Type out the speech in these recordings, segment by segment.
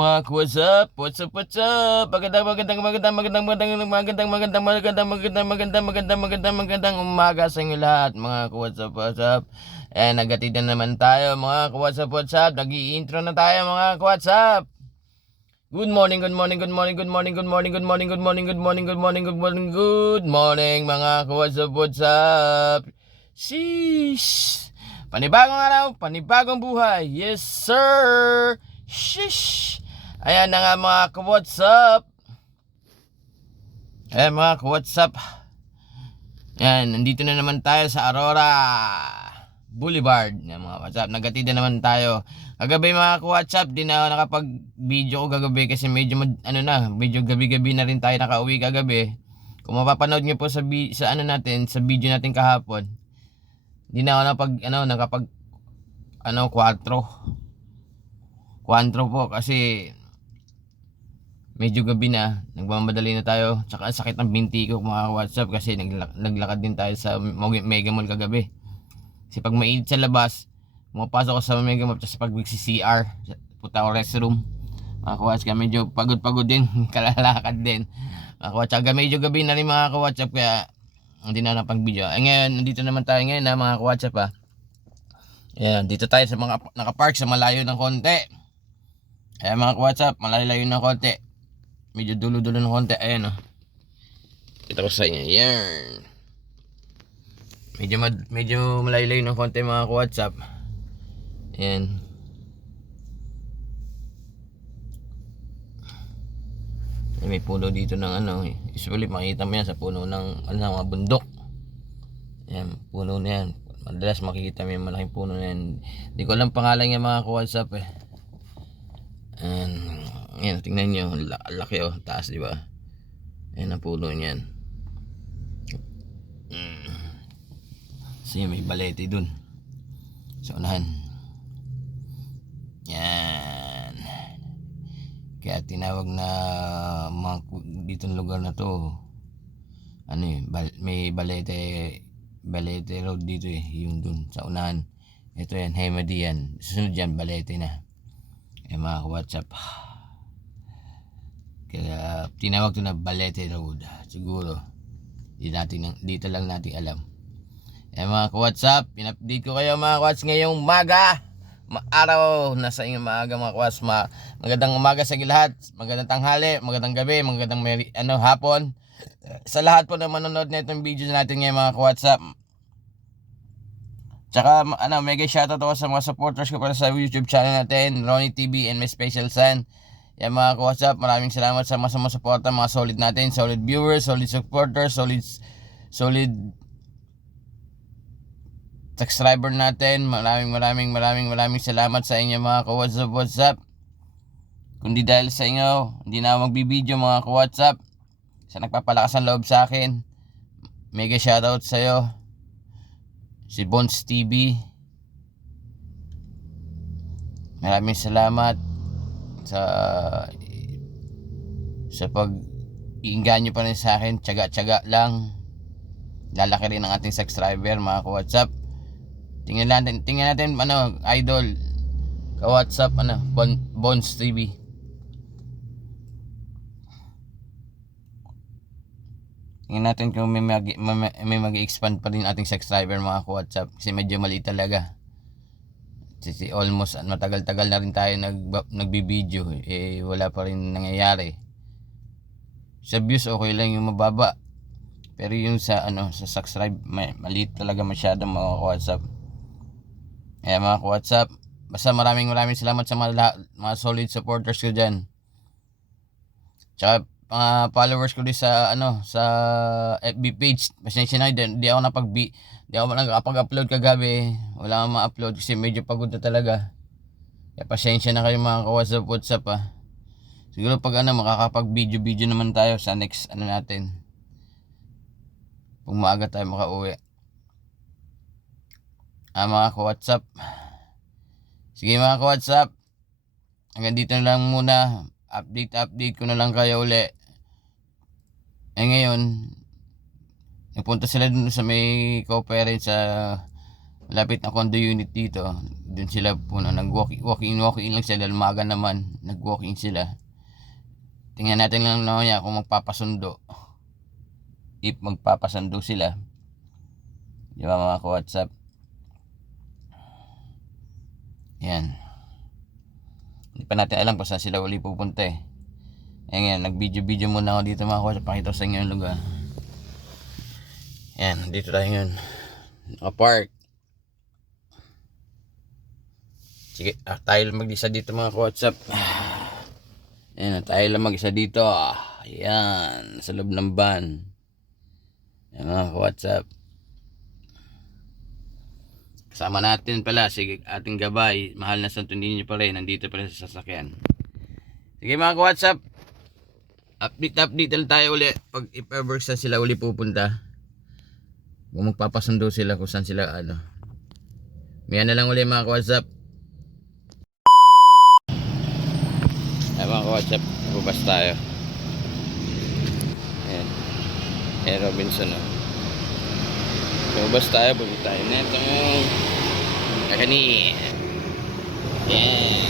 mga what's up? What's up? What's up? Magandang umaga sa inyo lahat mga what's up? What's up? Nagatid na naman tayo mga what's up? What's up? Nag-i-intro na tayo mga what's up? Good morning mga what's up? What's up? Sheesh! Panibagong araw, panibagong buhay. Yes, sir! Shish! Ayan na nga mga ka-what's up. Ayan mga ka-what's up. Ayan, nandito na naman tayo sa Aurora Boulevard. Ayan mga WhatsApp, nagatid na naman tayo. Kagabi mga ka-WhatsApp, di na ako nakapag-video ko kagabi kasi medyo medyo gabi-gabi na rin tayo nakauwi kagabi. Kung mapapanood nyo po sa video natin kahapon, di na ako nakapag 4 po kasi medyo gabi na, nagmamadali na tayo. Tsaka sakit ng binti ko mga WhatsApp kasi naglakad din tayo sa Mega Mall kagabi. Kasi pag mainit sa labas, pumapasok ako sa Mega Mall tapos pag CR, punta ako restroom. Mga WhatsApp, medyo pagod din, kalalakad din. Mga WhatsApp, medyo gabi na rin mga WhatsApp kaya hindi na napag-video. Ngayon, nandito naman tayo ngayon mga WhatsApp . Ayan, dito tayo sa mga nakapark sa malayo ng konti. Ayan mga WhatsApp, malayo ng konti. Medyo dulo-dulo ng konti. Ayan kita ko sa inyo. Ayan. Medyo malayo ng konti mga WhatsApp. Ayan. May puno dito ng usually makikita mo yan sa puno ng mga bundok. Ayan, puno na yan. Madalas makikita mo yung malaking puno na yan. Hindi ko alam pangalan niya mga WhatsApp . Ayan, tingnan nyo, laki taas diba? Ayan ang puno niyan. Kasi may balete dun sa unahan. Yan. Kaya tinawag na ditong lugar na to may Balete Road dito yung dun sa unahan. Ito yan, Hemadian. Susunod yan, Balete na. Mga WhatsApp. Kaya tinawag to na Balete Road. Siguro dito lang natin alam. Mga WhatsApp, in-update ko kayo mga WhatsApp ngayong araw na sa inyong maaga mga WhatsApp. Magandang umaga sa lahat. Magandang tanghali, magandang gabi, magandang hapon. Sa lahat po na manonood na itong video natin ngayon mga WhatsApp. Tsaka mega shoutout ako sa mga supporters ko para sa YouTube channel natin, Ronnie TV and my special son. Yan mga WhatsApp, maraming salamat sa mga sumusuporta, mga solid natin, solid viewers, solid supporters, solid subscriber natin. Maraming salamat sa inyo mga WhatsApp. Kundi dahil sa inyo, hindi na ako magbibideo mga WhatsApp. Sa nagpapalakas ng loob sa akin, mega shoutout sa iyo. Si Bones TV. Maraming salamat sa pag-iinganyo pa rin sa akin. Tiyaga lang. Lalaki rin ang ating subscriber mga ka-WhatsApp. Tingnan natin idol ka-WhatsApp Bones TV. Tingnan natin kung may mag-expand pa rin ating subscriber mga WhatsApp kasi medyo maliit talaga. Kasi almost matagal-tagal na rin tayo nagbibideo wala pa rin nangyayari. Sa views okay lang yung mababa. Pero yung sa subscribe maliit talaga masyado mga WhatsApp. Mga WhatsApp, basta maraming salamat sa mga solid supporters ko diyan. Tsaka followers ko din sa FB page. Pasensya na, di ako nakapag-upload kagabi. Wala akong ma-upload kasi medyo pagod na talaga. Kaya pasensya na kayo mga WhatsApp . Siguro pag makakapag-video naman tayo sa next natin. Kung maaga tayo makauwi. Mga WhatsApp. Sige mga WhatsApp. Hanggang dito na lang muna. Update ko na lang kayo uli. Ngayon, napunta sila dun sa may co-parent sa malapit na condo unit dito. Doon sila po na nag-walk-in lang sila. Lumaga naman, nag-walk-in sila. Tingnan natin lang na niya kung magpapasundo. If magpapasundo sila. Di ba mga ka-WhatsApp? Yan. Hindi pa natin alam kung saan sila uli pupunta eh. Ayan, nag-video muna ako dito mga ka-WhatsApp. Pakita ko sa inyo yung lugar. Yan, dito tayo ngayon. Naka-park. Sige, tayo lang mag-isa dito mga ka-WhatsApp. Ayan, tayo lang mag-isa dito. Ayan, sa loob ng van. Ayan mga ka-WhatsApp. Kasama natin pala, sige, ating gabay. Mahal na Santo Niño pa rin. Nandito pa rin sa sasakyan. Sige mga ka-WhatsApp. Update lang tayo uli. Pag if ever saan sila uli pupunta. Kung magpapasundo sila kung saan sila ano. Miyan na lang uli mga ka-WhatsApp. Ay mga ka-WhatsApp, bubas tayo. Ayan. Ayan Robinson oh. Bubas tayo, bubas tayo. Neto. Kakani. Ayan.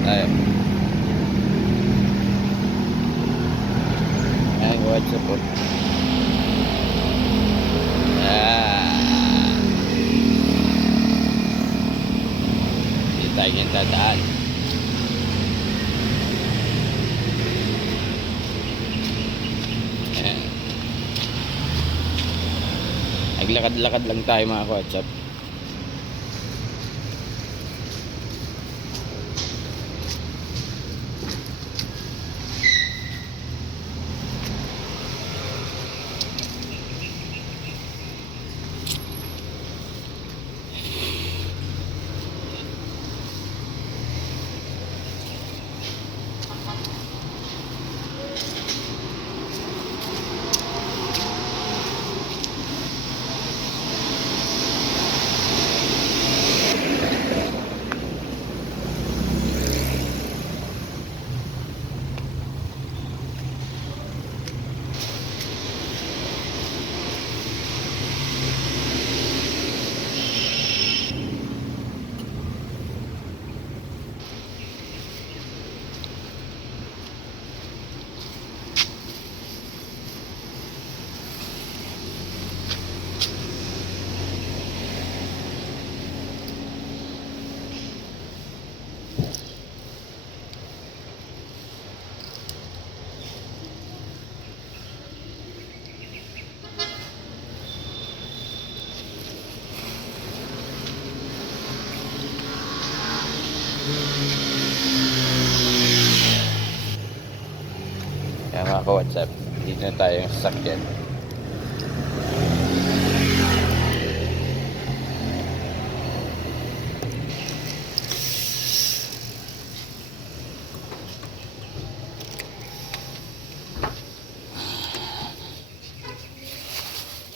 Tayo. Ayan ka-WhatsApp po. Hindi tayo yung dadaan. Ayan. Naglakad-lakad lang tayo mga ka-WhatsApp. Kaya mga ka-WhatsApp, dito na tayo yung sasakyan.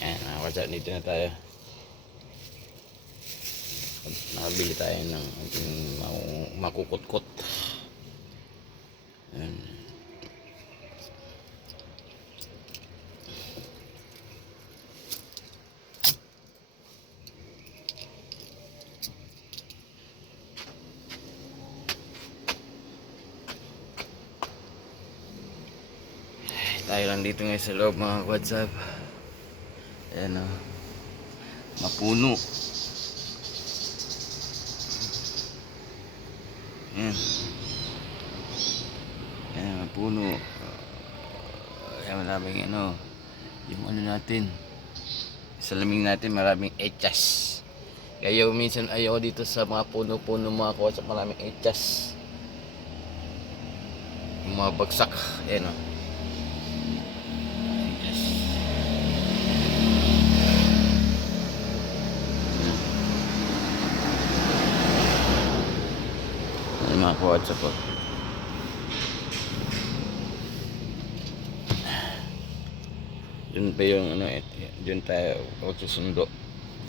Ayan mga ka-WhatsApp, dito na tayo. Nakabili tayo ng ating makukutkot. Ayan. Tayo lang dito ngayon sa loob mga WhatsApp. Ayan o. Mapuno. Ayan. Ayan, mapuno. Ayan, maraming ano. Yung ano natin. Salaming natin, maraming echas. Kaya minsan ayaw dito sa mga puno-puno mga WhatsApp. Maraming echas. Yung mga bagsak. Ayan o. Mga ka-WhatsApp po. Yun pa yung ano yun tayo susundo.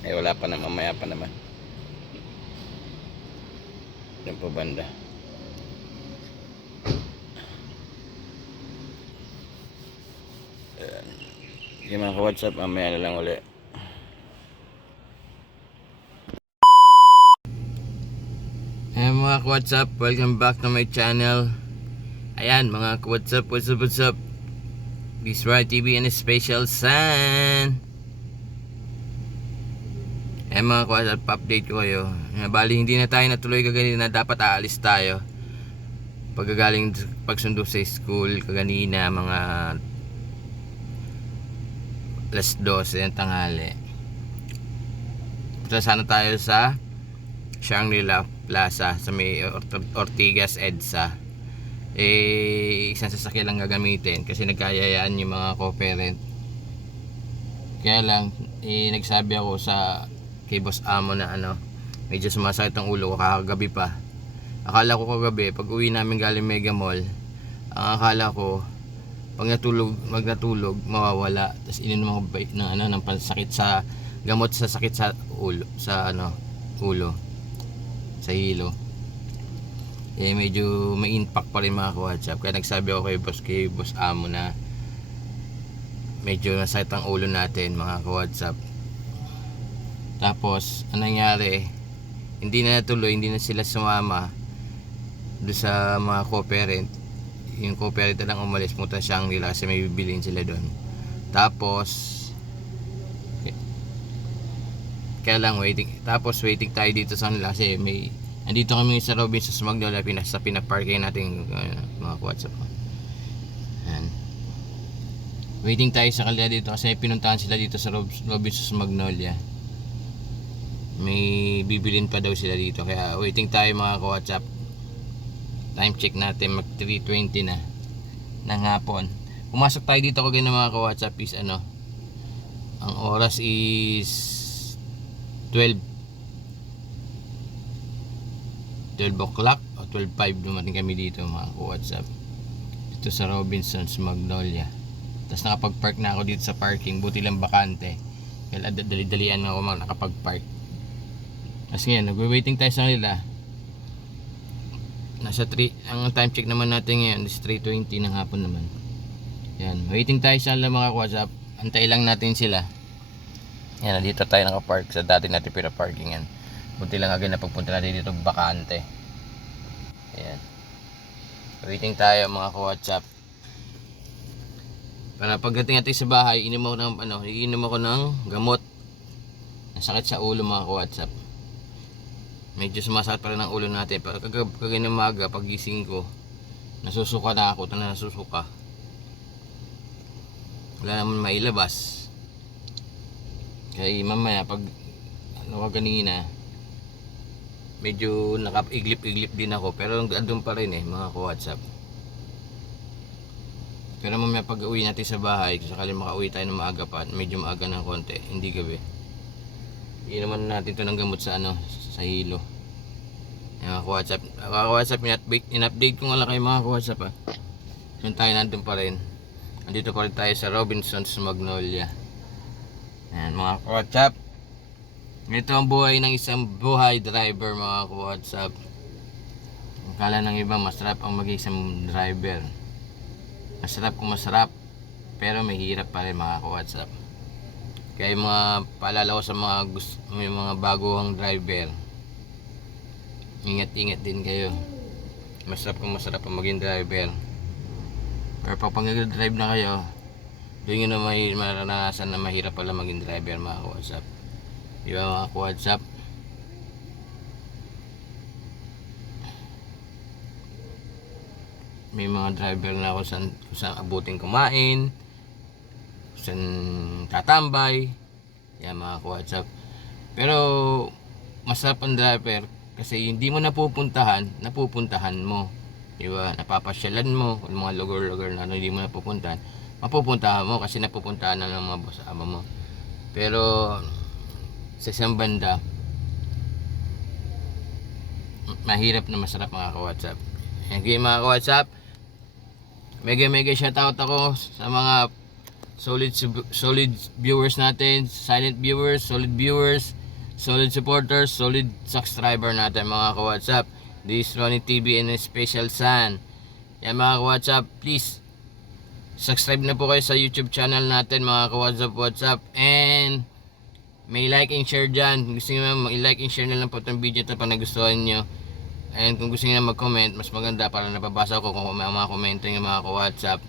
Wala pa na, mamaya pa naman. Yun po banda. Okay mga ka-WhatsApp, mamaya na lang uli. Hey mga ka-WhatsApp, welcome back to my channel. Ayan mga ka-WhatsApp, what's up? This Ride TV and a special San. Eh mga ka-WhatsApp, update ko kayo. Bali hindi na tayo natuloy kaganina, dapat aalis tayo. Pagkagaling pagsundo sa school kaganina mga alas 12 ng tanghali. Punta sana tayo sa Shangri-La Plaza sa may Ortigas EDSA. Isang sasakyan lang gagamitin kasi nagkayayaan yung mga co-parent. Kaya lang nagsabi ako sa kay Boss Amo na medyo sumasakit ang ulo ko kakagabi pa. Akala ko kagabi pag uwi namin galing Mega Mall, ang akala ko pag natulog mawawala, tapos ininom ako ng pansakit sa gamot sa sakit sa ulo, ulo sa hilo. Medyo may impact pa rin mga ka-WhatsApp, kaya nagsabi ako kay Boss Amo na medyo nasakit ang ulo natin mga ka-WhatsApp. Tapos anong nangyari, hindi na natuloy, hindi na sila sumama doon sa mga co-parent. Yung co-parent na lang umalis, punta Shangri-La kasi may bibilin sila doon. Tapos kaya lang waiting tayo dito sa kanila kasi andito kami sa Robinsons Magnolia, sa pinaparking natin mga WhatsApp. Ayan. Waiting tayo sa kanila dito kasi pinuntahan sila dito sa Robinsons Magnolia. May bibilin pa daw sila dito, kaya waiting tayo mga WhatsApp. Time check natin, mag 3:20 na ng hapon. Pumasok tayo dito kagaya ng mga ka-WhatsApp is ang oras is 12 o'clock o 12:05 dumating kami dito mga ka-WhatsApp. Dito sa Robinsons Magnolia. Tapos nakapag-park na ako dito sa parking, buti lang bakante. Kaya dali-dalian ako nakapag-park. Tapos ngayon, nagwe-waiting tayo sa kanila. Nasa 3, ang time check naman natin ngayon is 3:20 ng hapon naman. Yan, waiting tayo sa mga WhatsApp. Antay lang natin sila. Yan, dito tayo nakapark sa dati natin pinaparkingan. Buti lang agad na pagpunta natin dito bakante. Yan. Waiting tayo mga WhatsApp. Para pagdating natin sa bahay, iinom ako ng gamot. Nasakit sa ulo mga WhatsApp. Medyo sumasakit pa rin ang ulo natin. Pero kagaya ng maga, pagising ko, nasusuka na ako. Nasusuka. Wala naman mailabas. Kaya mamaya, pag kanina, medyo nakaiglip-iglip din ako. Pero andun pa rin mga ka-WhatsApp. Pero mamaya pag uwi natin sa bahay, sakali makauwi tayo ng maaga pa, medyo maaga ng konti, hindi gabi. Iinuman natin ito ng gamot sa sa hilo. Mga ka-WhatsApp, in-update ko nga lang kayo mga ka-WhatsApp Yun tayo nandun pa rin. Andito pa rin tayo sa Robinsons Magnolia. Ayan mga ka-WhatsApp. Ito ang buhay ng isang buhay driver mga ka-WhatsApp. Akala ng iba masarap ang maging isang driver. Masarap kung masarap, pero may hirap pa rin mga ka-WhatsApp. Kaya yung mga paalala ko sa may mga baguhang driver, ingat-ingat din kayo. Masarap kung masarap ang maging driver. Pero pag nag-drive na kayo, doon nyo na may maranasan na mahirap pala maging driver mga ka-WhatsApp. Di ba mga ka-WhatsApp? May mga driver na kung saan abutin kumain, kung saan tatambay. Yan mga ka-WhatsApp. Pero masarap ang driver kasi hindi mo napupuntahan mo. Di ba? Napapasyalan mo yung mga lugar-lugar na hindi mo napupuntahan. Mapupuntahan mo kasi napupuntahan na ng mga boss ama mo. Pero sa isang banda, mahirap na masarap mga ka-WhatsApp. Okay mga ka-WhatsApp, mega shoutout ako sa mga solid viewers natin, silent viewers, solid supporters, solid subscriber natin mga ka-WhatsApp. This is Ronnie TV and a special San. Yan mga ka-WhatsApp, please Subscribe na po kayo sa YouTube channel natin mga ka-WhatsApp. And may like and share dyan. Kung gusto nyo i-like and share na lang po itong video ito pag nagustuhan nyo. And kung gusto nyo na mag-comment, mas maganda para napabasa ko kung may mga komento nyo mga ka-WhatsApp.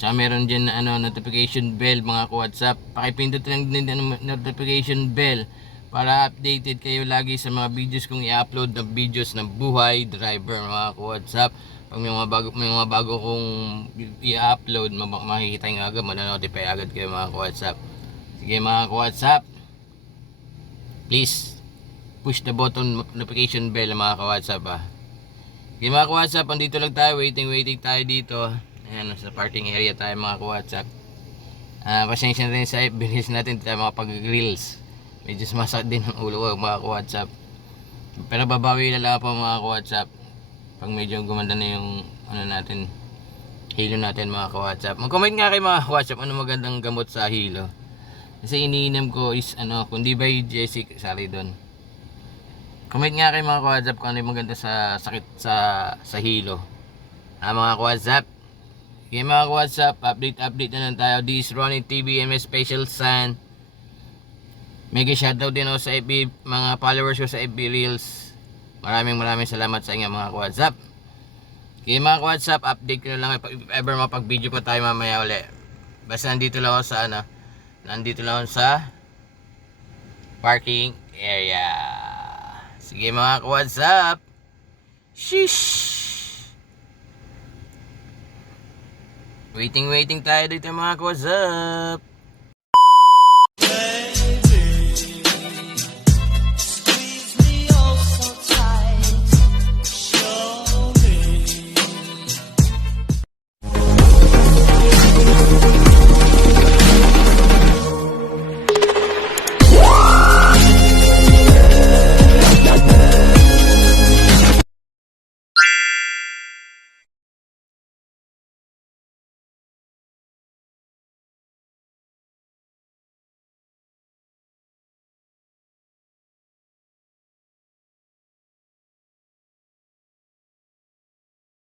Tsaka meron dyan na notification bell mga ka-WhatsApp. Pakipindot lang din ang notification bell para updated kayo lagi sa mga videos kong i-upload na videos ng buhay driver mga ka-WhatsApp. Pag may mga bago kong i-upload, makikita nyo agad, manonotify agad kayo mga ka-WhatsApp. Sige mga ka-WhatsApp, please push the button notification bell mga ka-WhatsApp Sige mga ka-WhatsApp, andito lang tayo, waiting tayo dito. Ayan, sa parking area tayo mga ka-WhatsApp. Pasensya na rin sa bilis natin tayo mga pag-reels. Medyo sumasakit din ang ulo ko mga ka-WhatsApp. Pero babawi na lang po mga ka-WhatsApp pag medyo gumanda na yung natin, hilo natin mga ka-WhatsApp. Mag-comment nga kayo mga ka-WhatsApp ano magandang gamot sa hilo. Kasi iniinom ko is kundi by Jessica, sorry doon. Comment nga kayo mga ka-WhatsApp kung ano yung maganda sa sakit sa hilo. Mga ka-WhatsApp. Okay mga ka-WhatsApp, update na lang tayo. This is Ronnie TV MS Special Sun. Mega shoutout din ako sa FB, mga followers ko sa FB Reels. Maraming salamat sa inyo mga ka-WhatsApp. Okay mga ka-WhatsApp, update ko na lang if ever mapag-video pa tayo mamaya uli. Basta nandito lang ako sa parking area. Sige mga ka-WhatsApp. Sheesh. Waiting tayo dito mga ka-WhatsApp.